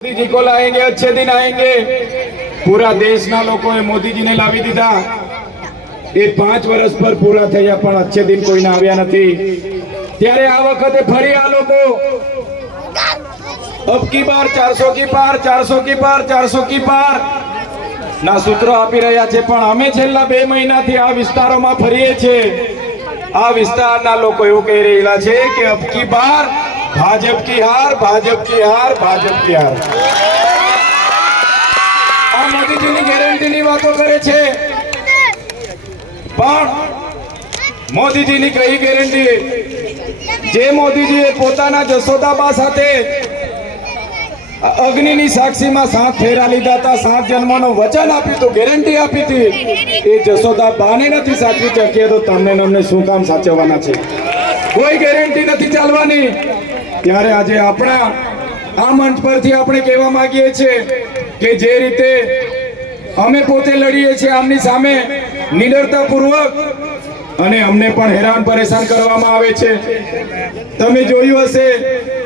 मोदी जी को लाएंगे अच्छे दिन आएंगे પૂરા દેશના લોકોએ મોદીજીને લાવી દીધા એ પાંચ વર્ષ પર પૂરા થયા પણ અચ્છે દિન કોઈને આવ્યા નથી ત્યારે આ વખતે ફરી આ લોકો અબ કી બાર ચારસો કી પાર ચારસો કી પાર ચારસો કી પાર ના સૂત્રો આપી રહ્યા છે પણ અમે છેલ્લા બે મહિનાથી આ વિસ્તારોમાં ફરીએ છીએ આ વિસ્તારના લોકો એવું કહી રહેલા છે કે અબ કી બાર ભાજપ કી હાર ભાજપ કી હાર ભાજપ કી હાર આ મોદીજીની ગેરંટીની વાતો કરે છે। પણ મોદીજીની કઈ ગેરંટી જે મોદીજીએ પોતાના જસોદાબા સાથે અગ્નિની સાક્ષીમાં સાત ફેરા લીધા હતા, સાત જન્મનું વચન આપ્યું હતું ગેરંટી આપી હતી. એ જશોદા બાને નથી સાચવી શકીએ તો તમને શું કામ સાચવવાના છે? કોઈ ગેરંટી નથી ચાલવાની. ત્યારે આજે આપણા આ મંચ પરથી આપણે કહેવા માંગીએ છીએ કે જે રીતે અમે પોતે લડીએ છીએ આમની સામે નિડરતાપૂર્વક અને અમને પણ હેરાન પરેશાન કરવામાં આવે છે. તમે જોયું હશે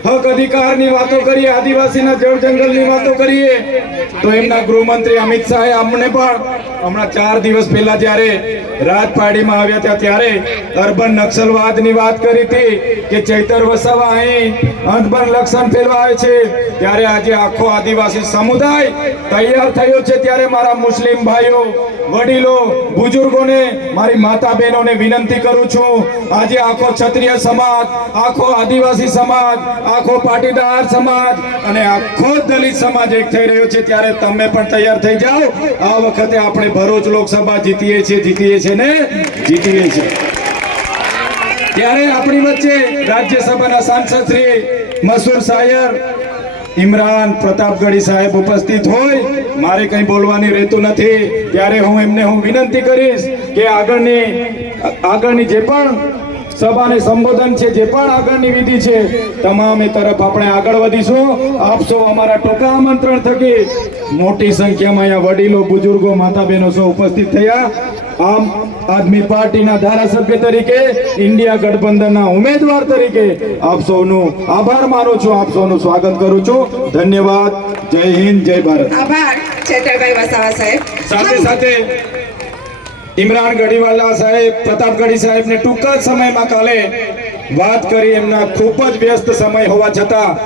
હક અધિકારની વાતો કરીએ, આદિવાસીના જળ જંગલની વાતો કરીએ, તો એમના ગૃહમંત્રી અમિત શાહે અમને પણ હમણાં ચાર દિવસ પહેલા જ્યારે રાજપાડીમાં આવ્યા હતા ત્યારે અર્બન નક્સલવાદની વાત કરી હતી કે ચૈતર વસાવા અહીં અંધબન લક્ષણ ફેરવાય છે, ત્યારે આજે આખો આદિવાસી સમુદાય તૈયાર થયો છે ત્યારે મારા મુસ્લિમ ભાઈઓ, વડીલો, બુજુર્ગોને મારી માતા બહેનોને વિનંતી કરું છું. આજે આખો ક્ષત્રિય સમાજ, આખો આદિવાસી સમાજ આખો પાટીદાર સમાજ અને આખો દલિત સમાજ એક થઈ રહ્યો છે ત્યારે તમે પણ તૈયાર થઈ જાઓ. આ વખતે આપણે ભરૂચ લોકસભા જીતીએ છીએ જીતીએ છીએ ને જીતીએ છીએ. ત્યારે આપણી વચ્ચે રાજ્યસભાના સાંસદ શ્રી મસૂર સાયર, ઇમરાન પ્રતાપગઢી સાહેબ ઉપસ્થિત હોય. મારે કંઈ બોલવાની રહેતું નથી. ત્યારે હું એમને હું વિનંતી કરીશ કે આગળની આગળની જે પણ સભાને સંબોધન છે જે પણ આગળની વિધિ છે તમામે તરફ આપણે આગળ વધીશું. આપ સૌ અમારા ટૂંકા આમંત્રણ થકી મોટી સંખ્યામાં અહીંયા વડીલો બુજુર્ગો માતા બહેનો સૌ ઉપસ્થિત થયા. આમ આદમી પાર્ટીના ધારાસભ્ય તરીકે ઇન્ડિયા ગઠબંધનના ઉમેદવાર તરીકે આપ સૌનું આભાર માનું છું આપ સૌનું સ્વાગત કરું છું. ધન્યવાદ. જય હિન્દ જય ભારત. આભાર ચેતરભાઈ વસાવા સાહેબ. સાથે સાથે ઇમરાન ગઢીવાલા સાહેબ પ્રતાપગઢી સાહેબને ટૂંક જ સમયમાં કાલે વાત કરી. એમના ખૂબ જ વ્યસ્ત સમય હોવા છતાં